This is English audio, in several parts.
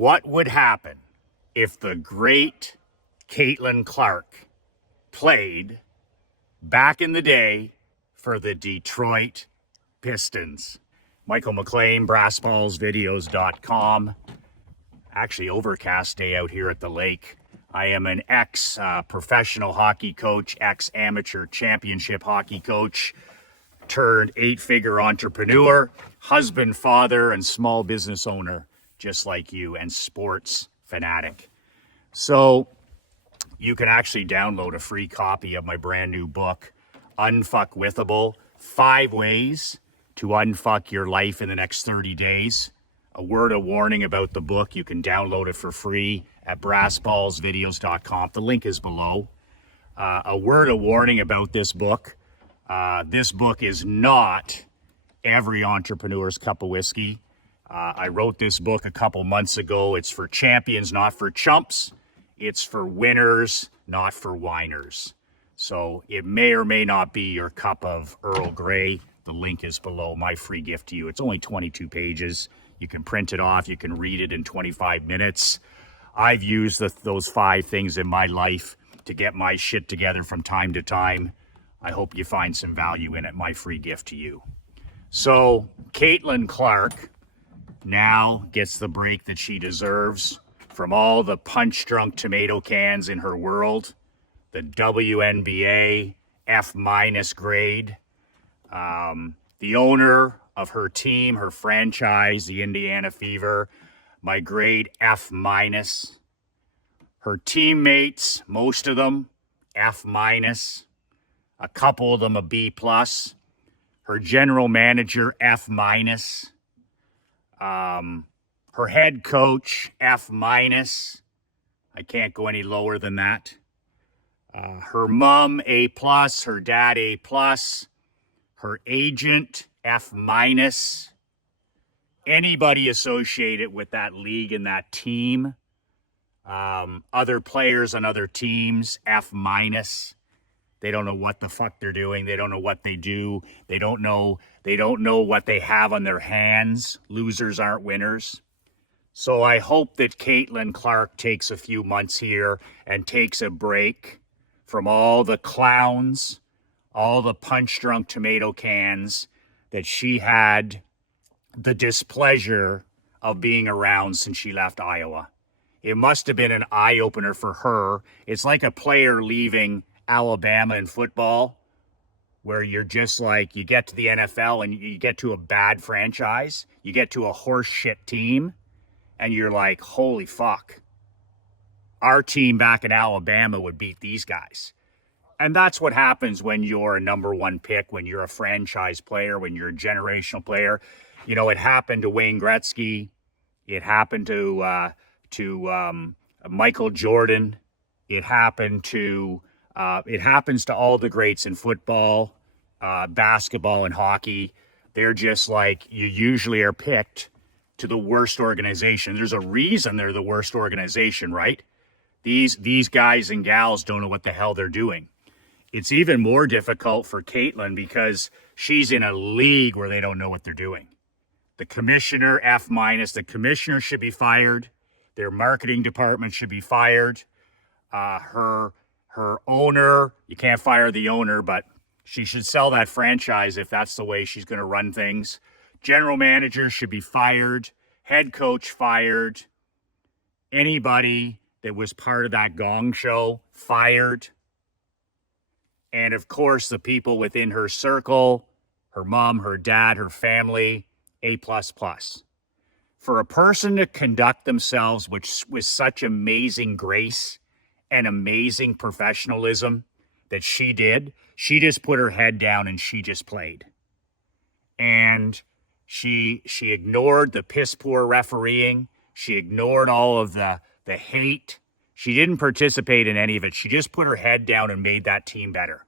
What would happen if the great Caitlin Clark played back in the day for the Detroit Pistons? Michael McLean, brassballsvideos.com. Actually, overcast day out here at the lake. I am an ex-professional hockey coach, ex-amateur championship hockey coach, turned 8-figure entrepreneur, husband, father, and small business owner, just like you, and sports fanatic. So you can actually download a free copy of my brand new book, Unfuckwithable, 5 Ways to Unfuck Your Life in the Next 30 Days. A word of warning about the book, you can download it for free at brassballsvideos.com. The link is below. A word of warning about this book. This book is not every entrepreneur's cup of whiskey. I wrote this book a couple months ago. It's for champions, not for chumps. It's for winners, not for whiners. So it may or may not be your cup of Earl Grey. The link is below, my free gift to you. It's only 22 pages. You can print it off. You can read it in 25 minutes. I've used those 5 things in my life to get my shit together from time to time. I hope you find some value in it, my free gift to you. So Caitlin Clark now gets the break that she deserves from all the punch-drunk tomato cans in her world, the WNBA F- grade, the owner of her team, her franchise, the Indiana Fever, my grade F-. Her teammates, most of them, F-, a couple of them a B+. Her general manager, F-. Her head coach, F-. I can't go any lower than that. Her mom, A+, her dad, A+. Her agent, F-. Anybody associated with that league and that team, other players on other teams, F-. They don't know what the fuck they're doing. They don't know what they do. They don't know what they have on their hands. Losers aren't winners. So I hope that Caitlin Clark takes a few months here and takes a break from all the clowns, all the punch-drunk tomato cans that she had the displeasure of being around since she left Iowa. It must have been an eye-opener for her. It's like a player leaving Alabama in football, where you're just like, you get to the NFL and you get to a bad franchise, you get to a horse shit team, and you're like, holy fuck, our team back in Alabama would beat these guys. And that's what happens when you're a number 1 pick, when you're a franchise player, when you're a generational player. You know, it happened to Wayne Gretzky. It happened to Michael Jordan. It happens to all the greats in football, basketball, and hockey. They're just like, you usually are picked to the worst organization. There's a reason they're the worst organization, right? These guys and gals don't know what the hell they're doing. It's even more difficult for Caitlin because she's in a league where they don't know what they're doing. The commissioner, F-, the commissioner should be fired. Their marketing department should be fired. Her owner, you can't fire the owner, but she should sell that franchise if that's the way she's going to run things. General manager should be fired. Head coach fired. Anybody that was part of that gong show fired. And of course, the people within her circle, her mom, her dad, her family, A++. For a person to conduct themselves with such amazing grace and amazing professionalism that she did, she just put her head down and she just played. And she ignored the piss poor refereeing. She ignored all of the hate. She didn't participate in any of it. She just put her head down and made that team better.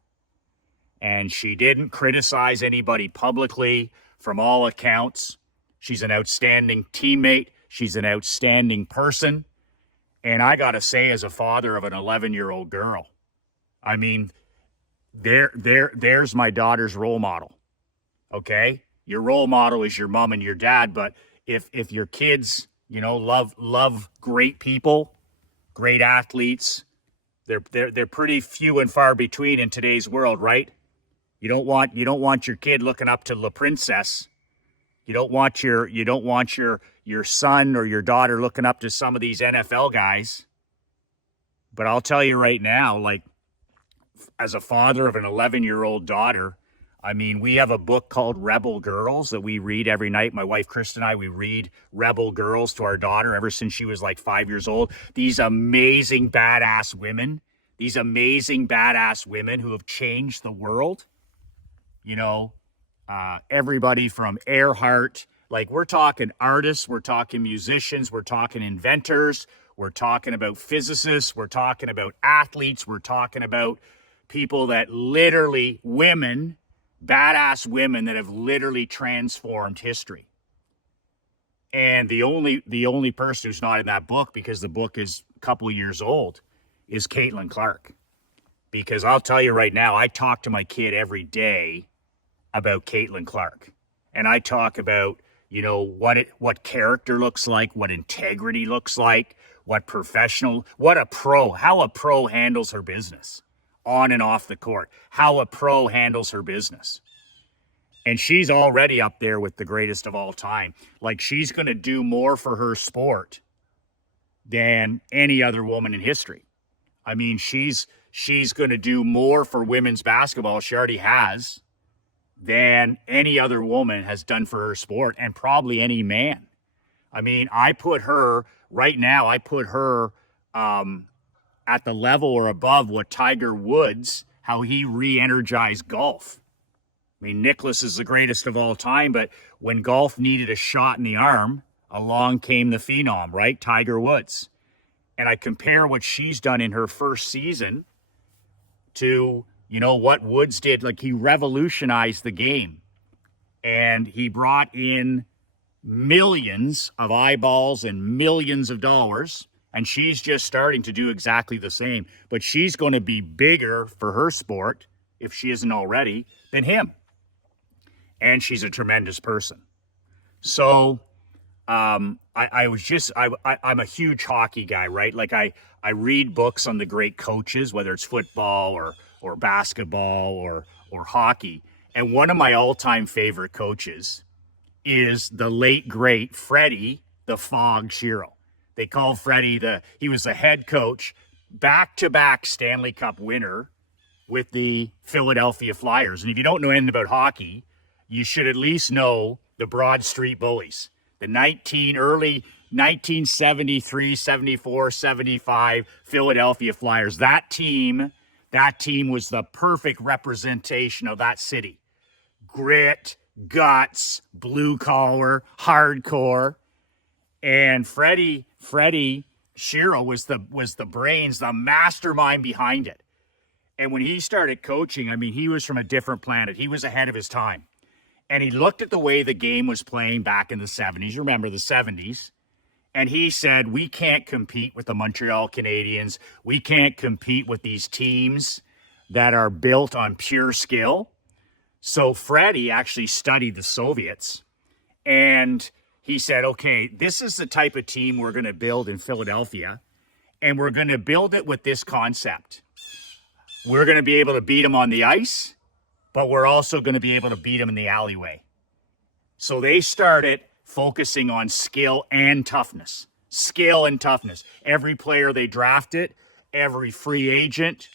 And she didn't criticize anybody publicly. From all accounts, she's an outstanding teammate. She's an outstanding person. And I got to say, as a father of an 11-year-old girl, I mean, there's my daughter's role model. Okay? Your role model is your mom and your dad, but if your kids love great people, great athletes. They're pretty few and far between in today's world, right? You don't want your kid looking up to La Princess. You don't want your son or your daughter looking up to some of these NFL guys. But I'll tell you right now, like, as a father of an 11-year-old daughter, I mean, we have a book called Rebel Girls that we read every night. My wife, Kristen, and I, we read Rebel Girls to our daughter ever since she was like 5 years old. These amazing, badass women who have changed the world. Everybody from Earhart, like, we're talking artists, we're talking musicians, we're talking inventors, we're talking about physicists, we're talking about athletes, we're talking about people that literally, badass women that have literally transformed history. And the only person who's not in that book, because the book is a couple of years old, is Caitlin Clark. Because I'll tell you right now, I talk to my kid every day about Caitlin Clark. And I talk about, what character looks like, what integrity looks like, how a pro handles her business on and off the court, how a pro handles her business. And she's already up there with the greatest of all time. Like, she's going to do more for her sport than any other woman in history. I mean, she's going to do more for women's basketball, she already has, than any other woman has done for her sport, and probably any man. I mean, I put her at the level or above what Tiger Woods, how he re-energized golf. I mean, Nicklaus is the greatest of all time, but when golf needed a shot in the arm, along came the phenom, right? Tiger Woods. And I compare what she's done in her first season to, what Woods did. Like, he revolutionized the game, and he brought in millions of eyeballs and millions of dollars. And she's just starting to do exactly the same. But she's going to be bigger for her sport, if she isn't already, than him. And she's a tremendous person. So I'm a huge hockey guy, right? Like, I read books on the great coaches, whether it's football or basketball or hockey. And one of my all-time favorite coaches is the late, great Freddie the Fog Shero. They call Freddie he was the head coach, back-to-back Stanley Cup winner with the Philadelphia Flyers. And if you don't know anything about hockey, you should at least know the Broad Street Bullies, the early 1973, 74, 75 Philadelphia Flyers. That team was the perfect representation of that city. Grit, guts, blue collar, hardcore. And Freddie Shero was the brains, the mastermind behind it. And when he started coaching, I mean, he was from a different planet. He was ahead of his time. And he looked at the way the game was playing back in the 70s. Remember the 70s? And he said, we can't compete with the Montreal Canadiens. We can't compete with these teams that are built on pure skill. So Freddie actually studied the Soviets. And he said, okay, this is the type of team we're going to build in Philadelphia. And we're going to build it with this concept. We're going to be able to beat them on the ice, but we're also going to be able to beat them in the alleyway. So they started focusing on skill and toughness. Skill and toughness. Every player they drafted, every free agent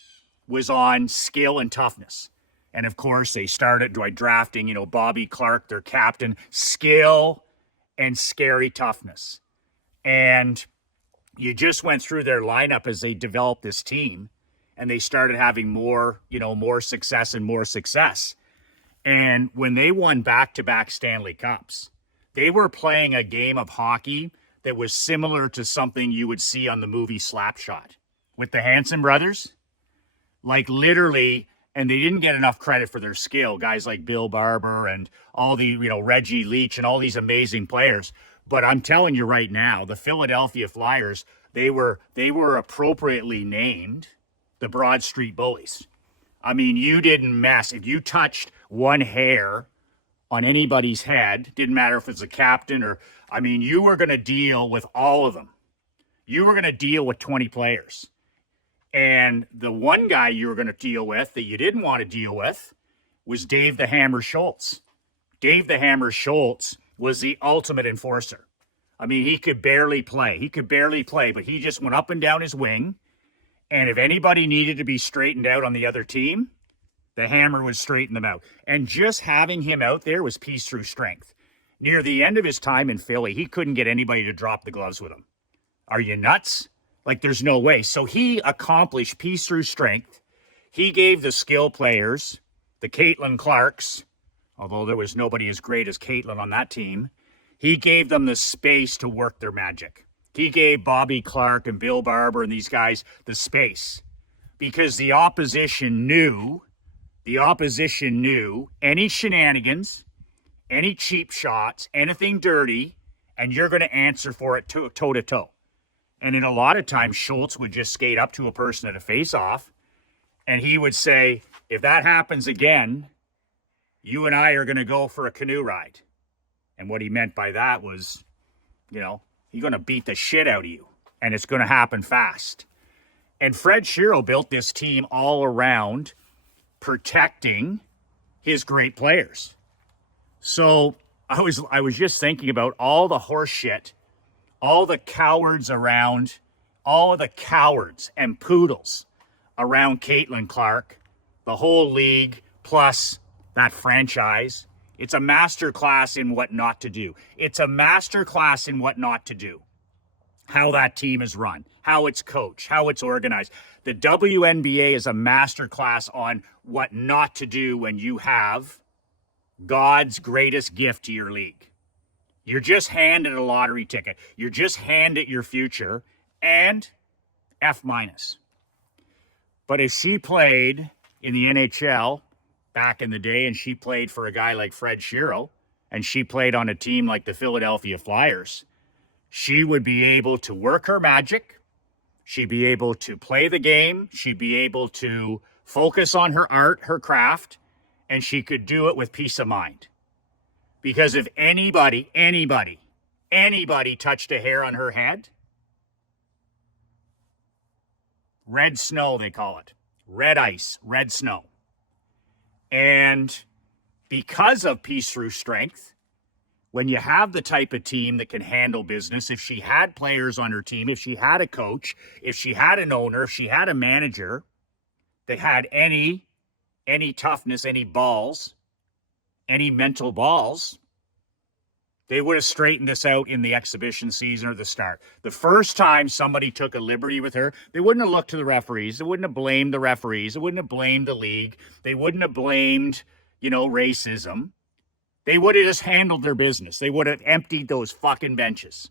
was on skill and toughness. And of course, they started by drafting, Bobby Clark, their captain, skill and scary toughness. And you just went through their lineup as they developed this team, and they started having more success and more success. And when they won back-to-back Stanley Cups, they were playing a game of hockey that was similar to something you would see on the movie Slapshot with the Hanson brothers. Like, literally, and they didn't get enough credit for their skill. Guys like Bill Barber and all the, Reggie Leach and all these amazing players. But I'm telling you right now, the Philadelphia Flyers, they were appropriately named the Broad Street Bullies. I mean, you didn't mess. If you touched one hair on anybody's head. Didn't matter if it's a captain or, I mean, you were going to deal with all of them. You were going to deal with 20 players. And the one guy you were going to deal with that you didn't want to deal with was Dave the Hammer Schultz. Dave the Hammer Schultz was the ultimate enforcer. I mean, he could barely play. But he just went up and down his wing. And if anybody needed to be straightened out on the other team, the Hammer would straighten them out. And just having him out there was peace through strength. Near the end of his time in Philly, he couldn't get anybody to drop the gloves with him. Are you nuts? Like, there's no way. So he accomplished peace through strength. He gave the skill players, the Caitlin Clarks, although there was nobody as great as Caitlin on that team, he gave them the space to work their magic. He gave Bobby Clark and Bill Barber and these guys the space because the opposition knew any shenanigans, any cheap shots, anything dirty, and you're going to answer for it toe to toe. And in a lot of times, Schultz would just skate up to a person at a face-off, and he would say, if that happens again, you and I are going to go for a canoe ride. And what he meant by that was, you know, he's going to beat the shit out of you, and it's going to happen fast. And Fred Shero built this team all around protecting his great players. So I was just thinking about all the horse shit, all the cowards around, all of the cowards and poodles around Caitlin Clark, the whole league, plus that franchise. It's a master class in what not to do. It's a master class in what not to do. How that team is run, how it's coached, how it's organized. The WNBA is a master class on what not to do when you have God's greatest gift to your league. You're just handed a lottery ticket. You're just handed your future and F-. But as she played in the NHL back in the day, and she played for a guy like Fred Shero, and she played on a team like the Philadelphia Flyers, she would be able to work her magic. She'd be able to play the game. She'd be able to focus on her art, her craft, and she could do it with peace of mind. Because if anybody touched a hair on her head, red snow, they call it. Red ice, red snow. And because of peace through strength, when you have the type of team that can handle business, if she had players on her team, if she had a coach, if she had an owner, if she had a manager that had any toughness, any balls, any mental balls, they would have straightened this out in the exhibition season or the start. The first time somebody took a liberty with her, they wouldn't have looked to the referees. They wouldn't have blamed the referees. They wouldn't have blamed the league. They wouldn't have blamed, racism. They would have just handled their business. They would have emptied those fucking benches.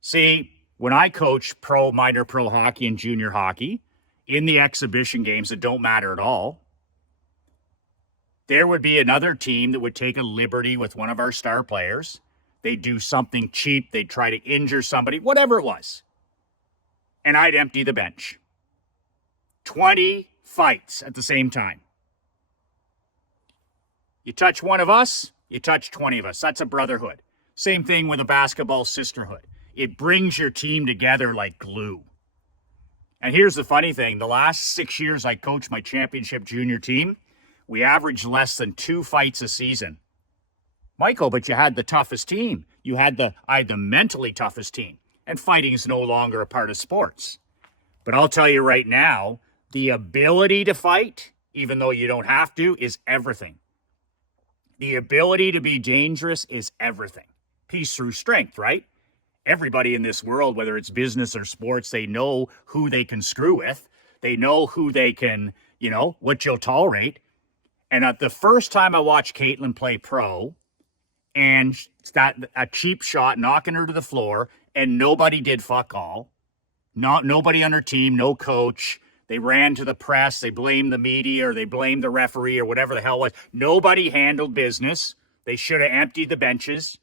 See, when I coach minor pro hockey and junior hockey, in the exhibition games that don't matter at all, there would be another team that would take a liberty with one of our star players. They'd do something cheap. They'd try to injure somebody, whatever it was. And I'd empty the bench. 20 fights at the same time. You touch one of us, you touch 20 of us. That's a brotherhood. Same thing with a basketball sisterhood. It brings your team together like glue. And here's the funny thing. The last 6 years I coached my championship junior team, we averaged less than 2 fights a season. Michael, but you had the toughest team. I had the mentally toughest team. And fighting is no longer a part of sports. But I'll tell you right now, the ability to fight, even though you don't have to, is everything. The ability to be dangerous is everything. Peace through strength, right? Everybody in this world, whether it's business or sports, they know who they can screw with. They know who they can, what you'll tolerate. And at the first time I watched Caitlin play pro, and that a cheap shot knocking her to the floor, and nobody did fuck all. Nobody on her team, no coach. They ran to the press, they blamed the media, or they blamed the referee, or whatever the hell it was. Nobody handled business. They should have emptied the benches.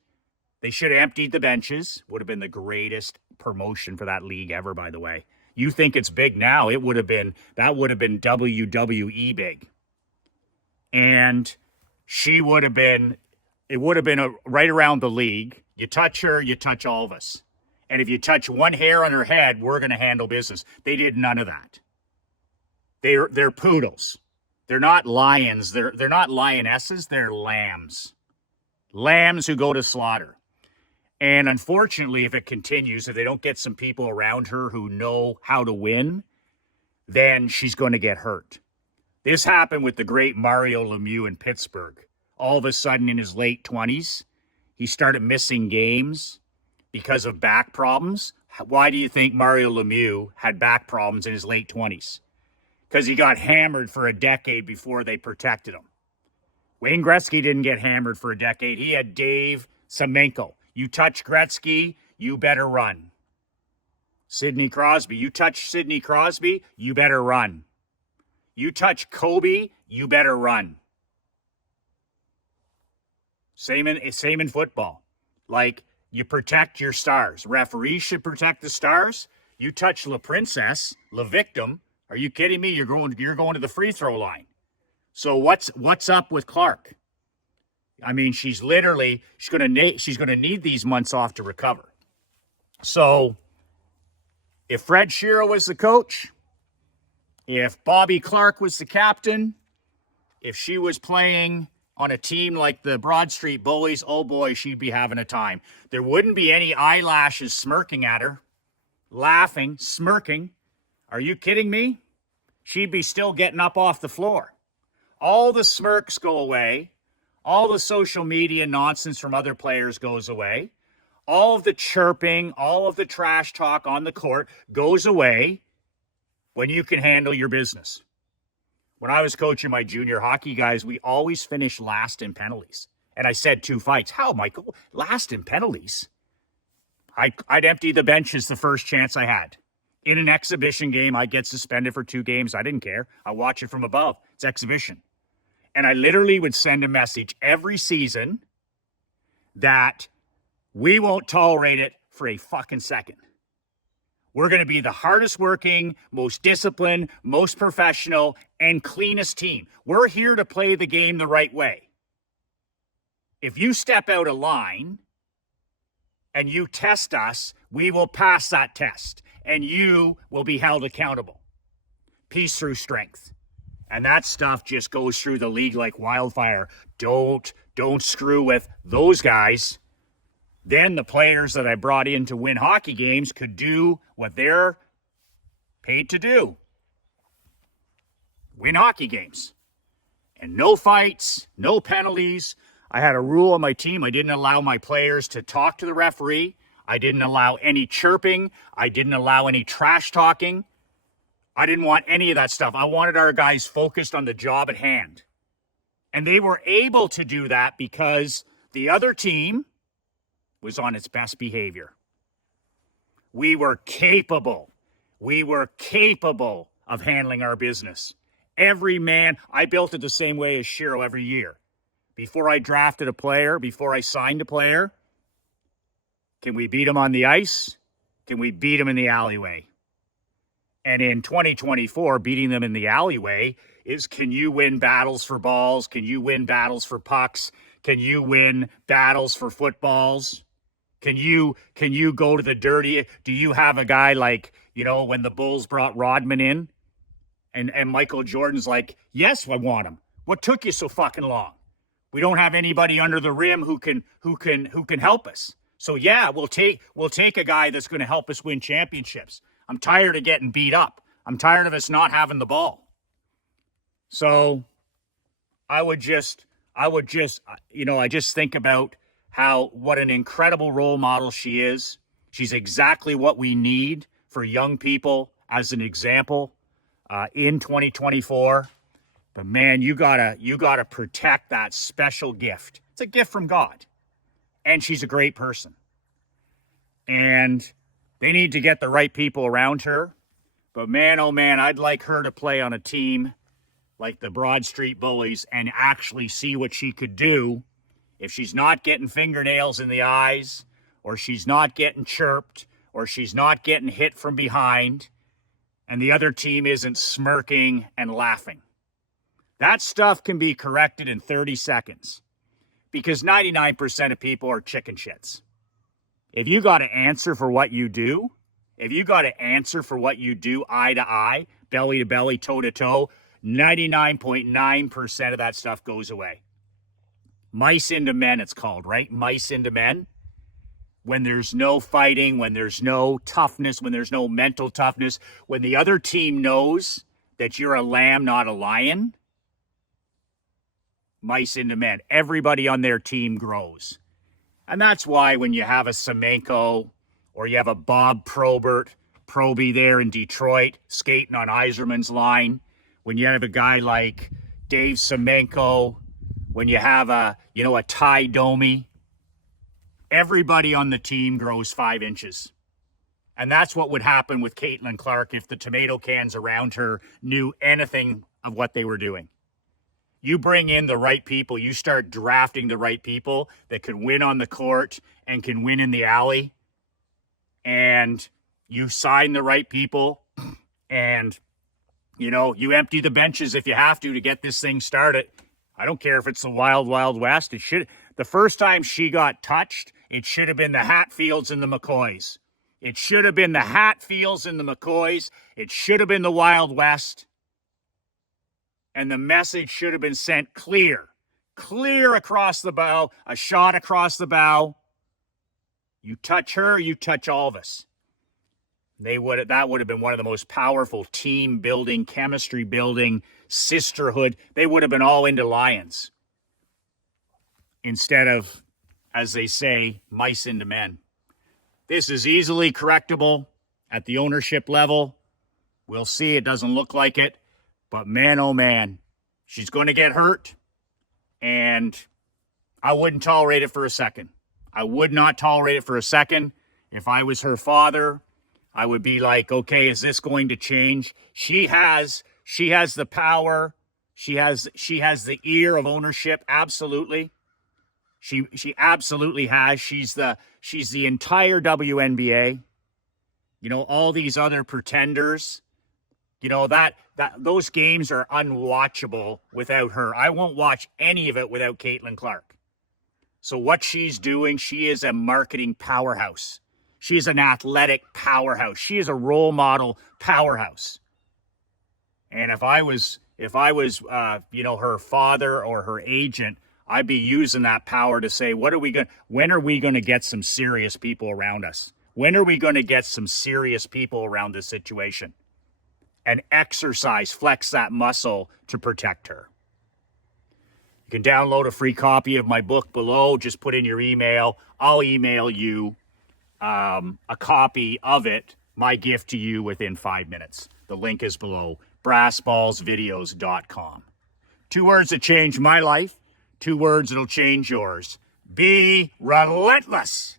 Would have been the greatest promotion for that league ever, by the way. You think it's big now. That would have been WWE big. And she would have been, it would have been right around the league. You touch her, you touch all of us. And if you touch one hair on her head, we're going to handle business. They did none of that. They're poodles. They're not lions. They're not lionesses. They're lambs. Lambs who go to slaughter. And unfortunately, if it continues, if they don't get some people around her who know how to win, then she's going to get hurt. This happened with the great Mario Lemieux in Pittsburgh. All of a sudden, in his late 20s, he started missing games because of back problems. Why do you think Mario Lemieux had back problems in his late 20s? Because he got hammered for a decade before they protected him. Wayne Gretzky didn't get hammered for a decade. He had Dave Semenko. You touch Gretzky, you better run. Sidney Crosby. You touch Sidney Crosby, you better run. You touch Kobe, you better run. Same in football. Like, you protect your stars. Referees should protect the stars. You touch La Princess, La Victim. Are you kidding me? You're going to the free throw line. So what's up with Clark? I mean, she's going to need these months off to recover. So if Fred Shero was the coach, if Bobby Clark was the captain, if she was playing on a team like the Broad Street Bullies, oh boy, she'd be having a time. There wouldn't be any eyelashes smirking at her, laughing, smirking. Are you kidding me? She'd be still getting up off the floor. All the smirks go away. All the social media nonsense from other players goes away. All of the chirping, all of the trash talk on the court goes away when you can handle your business. When I was coaching my junior hockey guys, we always finished last in penalties. And I said 2 fights. How, Michael? Last in penalties? I'd empty the benches the first chance I had. In an exhibition game, I'd get suspended for 2 games. I didn't care. I watch it from above. It's exhibition. And I literally would send a message every season that we won't tolerate it for a fucking second. We're going to be the hardest working, most disciplined, most professional, and cleanest team. We're here to play the game the right way. If you step out of line and you test us, we will pass that test, and you will be held accountable. Peace through strength. And that stuff just goes through the league like wildfire. Don't screw with those guys. Then the players that I brought in to win hockey games could do what they're paid to do. Win hockey games. And no fights, no penalties. I had a rule on my team. I didn't allow my players to talk to the referee. I didn't allow any chirping. I didn't allow any trash talking. I didn't want any of that stuff. I wanted our guys focused on the job at hand. And they were able to do that because the other team was on its best behavior. We were capable. We were capable of handling our business. Every man, I built it the same way as Shero every year. Before I drafted a player, before I signed a player, can we beat him on the ice? Can we beat him in the alleyway? And in 2024, beating them in the alleyway is, can you win battles for balls? Can you win battles for pucks? Can you win battles for footballs? Can you go to the dirty? Do you have a guy like, when the Bulls brought Rodman in and Michael Jordan's like, yes, I want him. What took you so fucking long? We don't have anybody under the rim who can help us. So yeah, we'll take a guy that's going to help us win championships. I'm tired of getting beat up. I'm tired of us not having the ball. So I just think about what an incredible role model she is. She's exactly what we need for young people as an example in 2024. But man, you gotta protect that special gift. It's a gift from God. And she's a great person. And they need to get the right people around her. But man, oh man, I'd like her to play on a team like the Broad Street Bullies and actually see what she could do if she's not getting fingernails in the eyes, or she's not getting chirped, or she's not getting hit from behind, and the other team isn't smirking and laughing. That stuff can be corrected in 30 seconds because 99% of people are chicken shits. If you got to answer for what you do, if you got to answer for what you do eye to eye, belly to belly, toe to toe, 99.9% of that stuff goes away. Mice into men, it's called, right? Mice into men. When there's no fighting, when there's no toughness, when there's no mental toughness, when the other team knows that you're a lamb, not a lion, mice into men. Everybody on their team grows. And that's why when you have a Semenko or you have a Bob Proby there in Detroit skating on Yzerman's line, when you have a guy like Dave Semenko, when you have a Ty Domi, everybody on the team grows 5 inches. And that's what would happen with Caitlin Clark if the tomato cans around her knew anything of what they were doing. You bring in the right people, you start drafting the right people that can win on the court and can win in the alley, and you sign the right people, and, you empty the benches if you have to get this thing started. I don't care if it's the Wild Wild West. The first time she got touched, it should have been the Hatfields and the McCoys. It should have been the Hatfields and the McCoys. It should have been the Wild West. And the message should have been sent clear across the bow, a shot across the bow. You touch her, you touch all of us. That would have been one of the most powerful team building, chemistry building, sisterhood. They would have been all into lions. Instead of, as they say, mice into men. This is easily correctable at the ownership level. We'll see. It doesn't look like it. But man, oh man, she's going to get hurt. And I wouldn't tolerate it for a second. I would not tolerate it for a second. If I was her father, I would be like, okay, is this going to change? She has the power. She has the ear of ownership. Absolutely. She absolutely has. She's the entire WNBA. All these other pretenders, that those games are unwatchable without her. I won't watch any of it without Caitlin Clark. So what she's doing, she is a marketing powerhouse. She is an athletic powerhouse. She is a role model powerhouse. And if I was her father or her agent, I'd be using that power to say, when are we going to get some serious people around us? When are we going to get some serious people around this situation? And flex that muscle to protect her. You can download a free copy of my book below. Just put in your email. I'll email you a copy of it, my gift to you, within 5 minutes. The link is below, brassballsvideos.com. 2 words that changed my life, 2 words that'll change yours. Be relentless.